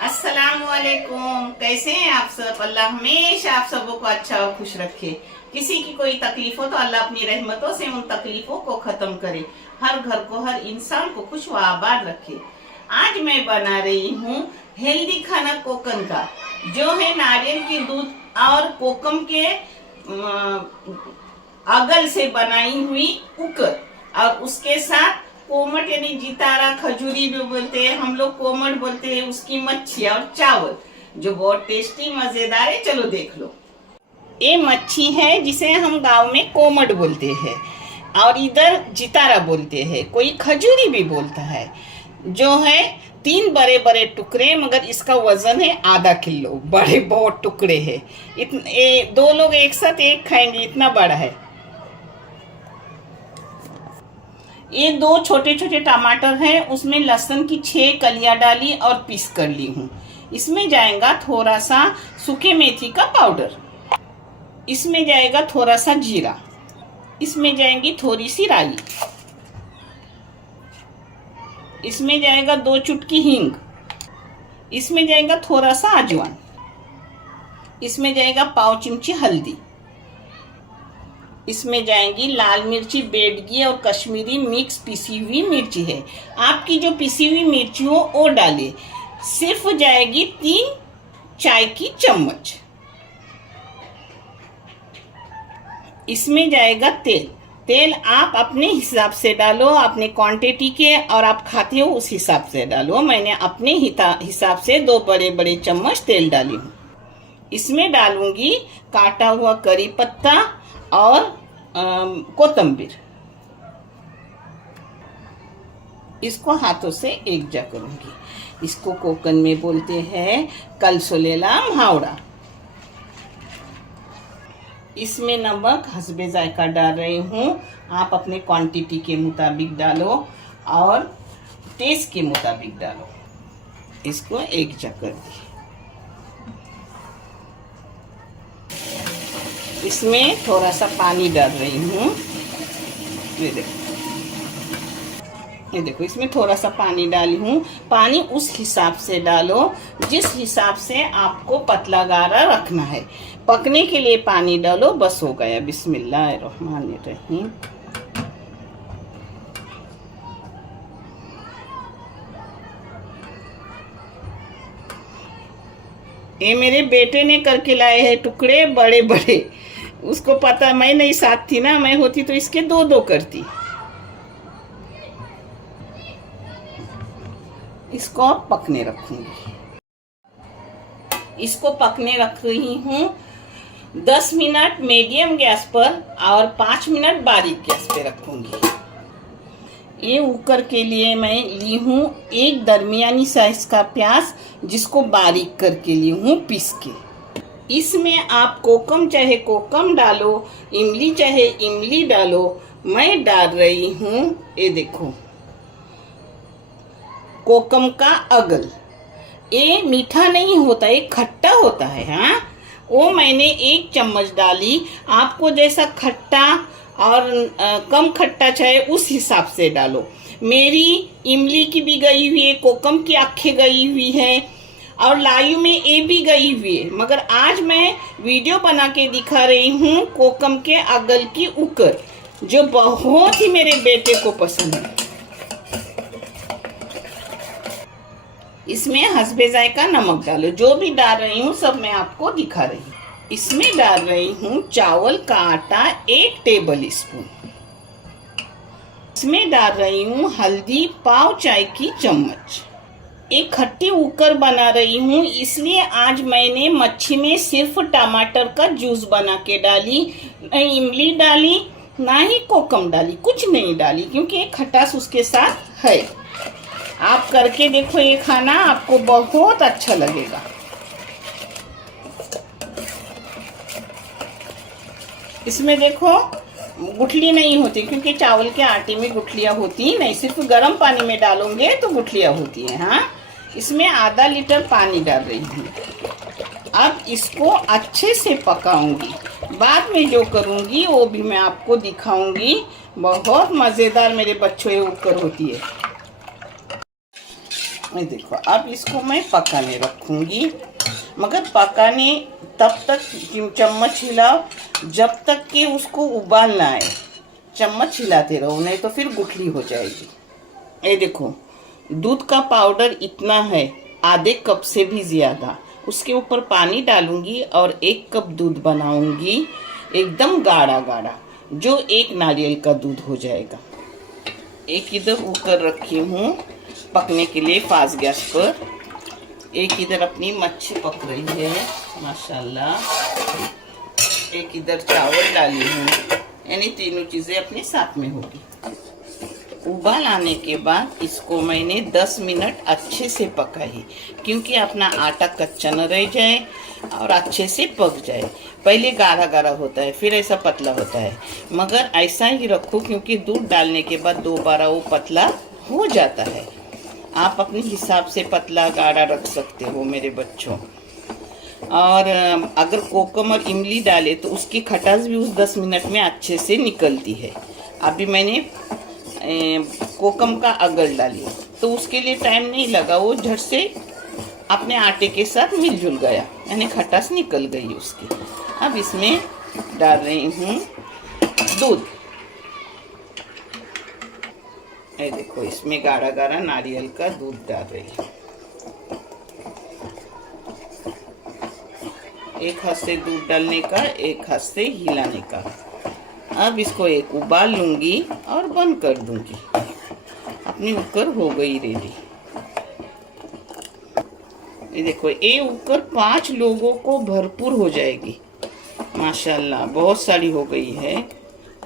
अस्सलाम वालेकुम। कैसे हैं आप सब? अल्लाह हमेशा आप सबों को अच्छा और खुश रखे। किसी की कोई तकलीफ हो तो अल्लाह अपनी रहमतों से उन तकलीफों को खत्म करे, हर घर को, हर इंसान को खुश व आबाद रखे। आज मैं बना रही हूँ हेल्दी खाना कोकम का, जो है नारियल के दूध और कोकम के अगल से बनाई हुई उकर, और उसके साथ कोमट यानी जितारा, खजूरी भी बोलते हैं हम लोग, कोमट बोलते हैं, उसकी मच्छी और चावल जो बहुत टेस्टी मजेदार है। चलो देख लो। ये मच्छी है जिसे हम गांव में कोमट बोलते हैं और इधर जितारा बोलते हैं, कोई खजूरी भी बोलता है। जो है 3 बड़े बड़े टुकड़े, मगर इसका वजन है आधा किलो। बड़े बहुत टुकड़े है। इतने 2 लोग एक साथ एक खाएंगे, इतना बड़ा है। ये 2 छोटे छोटे टमाटर हैं, उसमें लहसुन की 6 कलियां डाली और पीस कर ली हूँ। इसमें जाएगा थोड़ा सा सूखे मेथी का पाउडर, इसमें जाएगा थोड़ा सा जीरा, इसमें जाएंगी थोड़ी सी राई, इसमें जाएगा 2 चुटकी हींग, इसमें जाएगा थोड़ा सा अजवाइन, इसमें जाएगा पाव चमची हल्दी, इसमें जाएंगी लाल मिर्ची बेडगी और कश्मीरी मिक्स पिसी हुई मिर्ची है। आपकी जो पिसी हुई मिर्ची हो वो डालिए। सिर्फ जाएगी 3 चाय की चम्मच। इसमें जाएगा तेल आप अपने हिसाब से डालो, अपने क्वांटिटी के और आप खाते हो उस हिसाब से डालो। मैंने अपने हिसाब से 2 बड़े बड़े चम्मच तेल डाली हूँ। इसमें डालूंगी काटा हुआ करी पत्ता और कोतंबीर। इसको हाथों से एकजा करूंगी। इसको कोकन में बोलते हैं कलसोलेला म्हावड़ा। इसमें नमक हस्बे जायका डाल रही हूँ, आप अपने क्वांटिटी के मुताबिक डालो और टेस्ट के मुताबिक डालो। इसको एकजा कर दी। इसमें थोड़ा सा पानी डाल रही हूँ। ये देखो इसमें थोड़ा सा पानी डाली हूँ। पानी उस हिसाब से डालो जिस हिसाब से आपको पतला गाढ़ा रखना है। पकने के लिए पानी डालो, बस हो गया। बिस्मिल्लाहिर्रहमानिर्रहीम। ये मेरे बेटे ने करके लाए हैं टुकड़े बड़े बड़े। उसको पता, मैं नहीं साथ थी ना, मैं होती तो इसके 2 करती। इसको पकने रखूंगी। इसको पकने रख रही हूँ 10 मिनट मीडियम गैस पर और 5 मिनट बारीक गैस पे रखूंगी। ये कुकर के लिए मैं ली हूँ 1 दरमियानी साइज का प्याज, जिसको बारीक करके ली हूँ पीस के। इसमें आप कोकम चाहे कोकम डालो, इमली चाहे इमली डालो। मैं डाल रही हूँ, ये देखो, कोकम का अगल। ये मीठा नहीं होता, ये खट्टा होता है। हाँ, वो मैंने 1 चम्मच डाली। आपको जैसा खट्टा और कम खट्टा चाहे उस हिसाब से डालो। मेरी इमली की भी गई हुई है, कोकम की आंखें गई हुई है और लायू में ये भी गई हुई है, मगर आज मैं वीडियो बना के दिखा रही हूँ कोकम के अगल की उकर, जो बहुत ही मेरे बेटे को पसंद है। इसमें हस्बे जायका नमक डालो। जो भी डाल रही हूँ सब मैं आपको दिखा रही हूँ। इसमें डाल रही हूँ चावल का आटा 1 टेबल स्पून। इसमें डाल रही हूँ हल्दी पाव चाय की चम्मच। एक खट्टी उकर बना रही हूँ, इसलिए आज मैंने मच्छी में सिर्फ टमाटर का जूस बना के डाली। नहीं इमली डाली, ना ही कोकम डाली, कुछ नहीं डाली, क्योंकि ये खटास उसके साथ है। आप करके देखो ये खाना, आपको बहुत अच्छा लगेगा। इसमें देखो गुठली नहीं होती, क्योंकि चावल के आटे में गुठलियाँ होती नहीं, सिर्फ गर्म पानी में डालोगे तो गुठलियाँ होती हैं। हाँ, इसमें आधा लीटर पानी डाल रही हूँ। अब इसको अच्छे से पकाऊंगी। बाद में जो करूँगी वो भी मैं आपको दिखाऊंगी। बहुत मज़ेदार मेरे बच्चों ये उकर होती है। ये देखो, अब इसको मैं पकाने रखूँगी, मगर पकाने तब तक चम्मच हिलाओ जब तक कि उसको उबाल ना आए। चम्मच हिलाते रहो, नहीं तो फिर गुठली हो जाएगी। ये देखो, दूध का पाउडर इतना है, आधे कप से भी ज़्यादा। उसके ऊपर पानी डालूंगी और 1 कप दूध बनाऊंगी, एकदम गाढ़ा गाढ़ा, जो 1 नारियल का दूध हो जाएगा। एक इधर कुकर रखी हूँ पकने के लिए फास्ट गैस पर, एक इधर अपनी मच्छी पक रही है माशाल्लाह, एक इधर चावल डाली हूँ, यानी तीनों चीज़ें अपने साथ में होगी। उबाल आने के बाद इसको मैंने 10 मिनट अच्छे से पकाई, क्योंकि अपना आटा कच्चा न रह जाए और अच्छे से पक जाए। पहले गाढ़ा गाढ़ा होता है, फिर ऐसा पतला होता है, मगर ऐसा ही रखो क्योंकि दूध डालने के बाद दोबारा वो पतला हो जाता है। आप अपने हिसाब से पतला गाढ़ा रख सकते हो मेरे बच्चों। और अगर कोकम और इमली डाले तो उसकी खटास भी उस 10 मिनट में अच्छे से निकलती है। अभी मैंने कोकम का अगल डाली तो उसके लिए टाइम नहीं लगा, वो झट से अपने आटे के साथ मिलजुल गया, यानी खटास निकल गई उसकी। अब इसमें डाल रही हूँ दूध। ये देखो, इसमें गाढ़ा गाढ़ा नारियल का दूध डाल रही हूँ। एक हाथ से दूध डालने का, एक हाथ से हिलाने का। अब इसको एक उबाल लूंगी और बंद कर दूंगी। अपनी उकर हो गई रेडी। ये देखो, ये उकर 5 लोगों को भरपूर हो जाएगी माशाल्लाह, बहुत सारी हो गई है।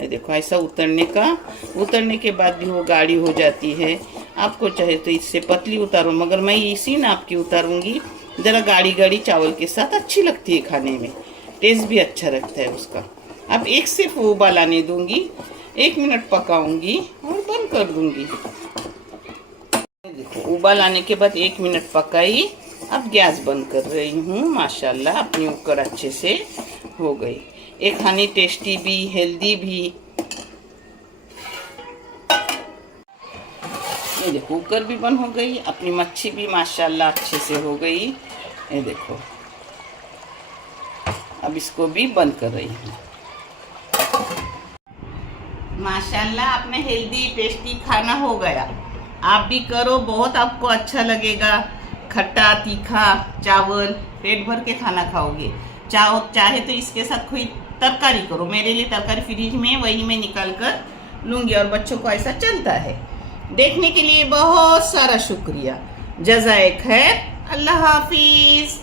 ये देखो, ऐसा उतरने के बाद भी वो गाढ़ी हो जाती है। आपको चाहे तो इससे पतली उतारो, मगर मैं इसी नाप की उतारूंगी। ज़रा गाढ़ी गाढ़ी चावल के साथ अच्छी लगती है खाने में, टेस्ट भी अच्छा लगता है उसका। अब एक सिर्फ उबाल आने दूंगी, 1 मिनट पकाऊंगी और बंद कर दूंगी। देखो, उबाल आने के बाद 1 मिनट पकाई, अब गैस बंद कर रही हूँ। माशाल्लाह अपनी उकर अच्छे से हो गई। ये खानी टेस्टी भी, हेल्दी भी। ये देखो, कुकर भी बंद हो गई, अपनी मच्छी भी माशाल्लाह अच्छे से हो गई। ये देखो, अब इसको भी बंद कर रही हूँ। माशाल्लाह अपने हेल्दी टेस्टी खाना हो गया। आप भी करो, बहुत आपको अच्छा लगेगा। खट्टा तीखा चावल, पेट भर के खाना खाओगे। चाहे तो इसके साथ कोई तरकारी करो। मेरे लिए तरकारी फ्रिज में, वही मैं निकाल कर लूँगी और बच्चों को ऐसा चलता है। देखने के लिए बहुत सारा शुक्रिया। जज़ाए खैर। अल्लाह हाफिज़।